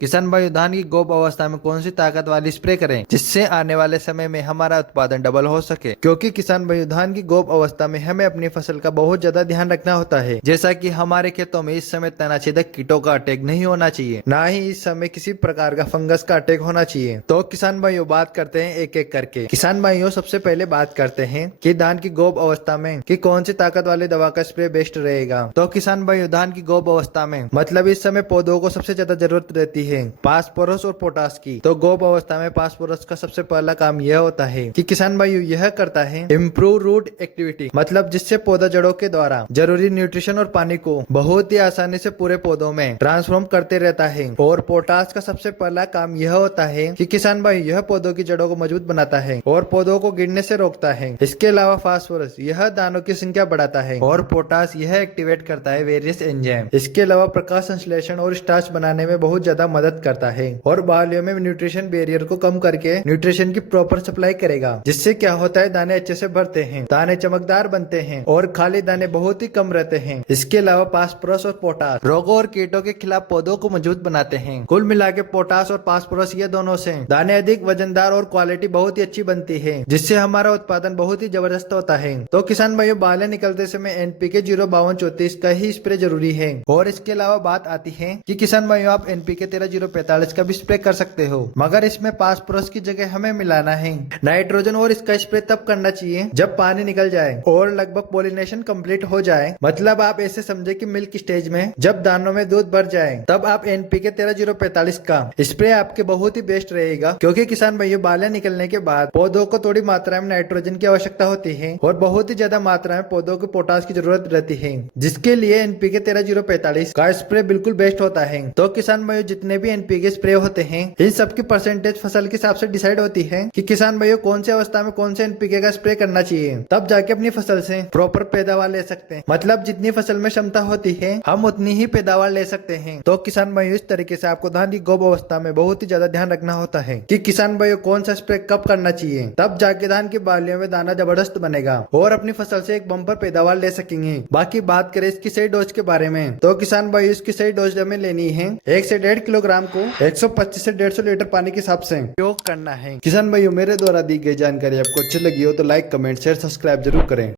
किसान भाई धान की गोप अवस्था में कौन सी ताकत वाली स्प्रे करें जिससे आने वाले समय में हमारा उत्पादन डबल हो सके। क्योंकि किसान भाई धान की गोप अवस्था में हमें अपनी फसल का बहुत ज्यादा ध्यान रखना होता है। जैसा कि हमारे खेतों में इस समय तनाछेदक कीटों का अटैक नहीं होना चाहिए, ना ही इस समय किसी प्रकार का फंगस का अटैक होना चाहिए। तो किसान भाइयों बात करते हैं एक एक करके। किसान भाइयों सबसे पहले बात करते हैं कि धान की गोप अवस्था में कि कौन सी ताकत वाली दवा का स्प्रे बेस्ट रहेगा। तो किसान भाइयों धान की गोप अवस्था में मतलब इस समय पौधों को सबसे ज्यादा जरूरत रहती है फास्फोरस और पोटास की। तो गोप अवस्था में फास्फोरस का सबसे पहला काम यह होता है कि किसान भाई यह करता है इम्प्रूव रूट एक्टिविटी, मतलब जिससे पौधा जड़ों के द्वारा जरूरी न्यूट्रिशन और पानी को बहुत ही आसानी से पूरे पौधों में ट्रांसफॉर्म करते रहता है। और पोटास का सबसे पहला काम यह होता है कि किसान भाई यह पौधों की जड़ों को मजबूत बनाता है और पौधों को गिरने से रोकता है। इसके अलावा फास्फोरस यह दानों की संख्या बढ़ाता है और पोटास यह एक्टिवेट करता है वेरियस एंजाइम। इसके अलावा प्रकाश संश्लेषण और स्टार्च बनाने में बहुत ज्यादा मदद करता है और बालियों में न्यूट्रिशन बैरियर को कम करके न्यूट्रिशन की प्रॉपर सप्लाई करेगा, जिससे क्या होता है दाने अच्छे से भरते हैं, दाने चमकदार बनते हैं और खाली दाने बहुत ही कम रहते हैं। इसके अलावा फास्फोरस और पोटास रोगों और कीटों के खिलाफ पौधों को मजबूत बनाते हैं। कुल मिला के पोटास और फास्फोरस ये दोनों से दाने अधिक वजनदार और क्वालिटी बहुत ही अच्छी बनती है, जिससे हमारा उत्पादन बहुत ही जबरदस्त होता है। तो किसान भाइयों बालें निकलते समय एनपीके 05234 का ही स्प्रे जरूरी है। और इसके अलावा बात आती है कि किसान भाइयों आप एनपीके 13-045 का भी स्प्रे कर सकते हो, मगर इसमें फास्फोरस की जगह हमें मिलाना है नाइट्रोजन। और इसका स्प्रे तब करना चाहिए जब पानी निकल जाए और लगभग पोलिनेशन कंप्लीट हो जाए। मतलब आप ऐसे समझे कि मिल्क स्टेज में जब दानों में दूध भर जाए तब आप एनपीके 13-045 का स्प्रे आपके बहुत ही बेस्ट रहेगा। क्योंकि किसान भाइयों बालें निकलने के बाद पौधों को थोड़ी मात्रा में नाइट्रोजन की आवश्यकता होती है और बहुत ही ज्यादा मात्रा में पौधों को पोटास की जरूरत रहती है, जिसके लिए एनपीके 13-045 का स्प्रे बिल्कुल बेस्ट होता है। तो किसान भाइयों जितने भी एनपीके स्प्रे होते हैं इन सबकी परसेंटेज फसल के हिसाब से डिसाइड होती है कि किसान भाइयों कौन से अवस्था में कौन से एनपीके का स्प्रे करना चाहिए, तब जाके अपनी फसल से प्रॉपर पैदावार ले सकते हैं। मतलब जितनी फसल में क्षमता होती है हम उतनी ही पैदावार ले सकते हैं। तो किसान भाइयों इस तरीके से आपको धान की गोप अवस्था में बहुत ही ज्यादा ध्यान रखना होता है कि किसान भाइयों कौन सा स्प्रे कब करना चाहिए, तब जाके धान की बालियों में दाना जबरदस्त बनेगा और अपनी फसल से एक बम्पर पैदावार ले सकेंगे। बाकी बात करें इसकी सही डोज के बारे में, तो किसान भाई इसकी सही डोज हमें लेनी है 1 से 1.5 किलोग्राम को 125 से 150 लीटर पानी के हिसाब से उपयोग करना है। किसान भाइयों मेरे द्वारा दी गई जानकारी आपको अच्छी लगी हो तो लाइक कमेंट शेयर सब्सक्राइब जरूर करें।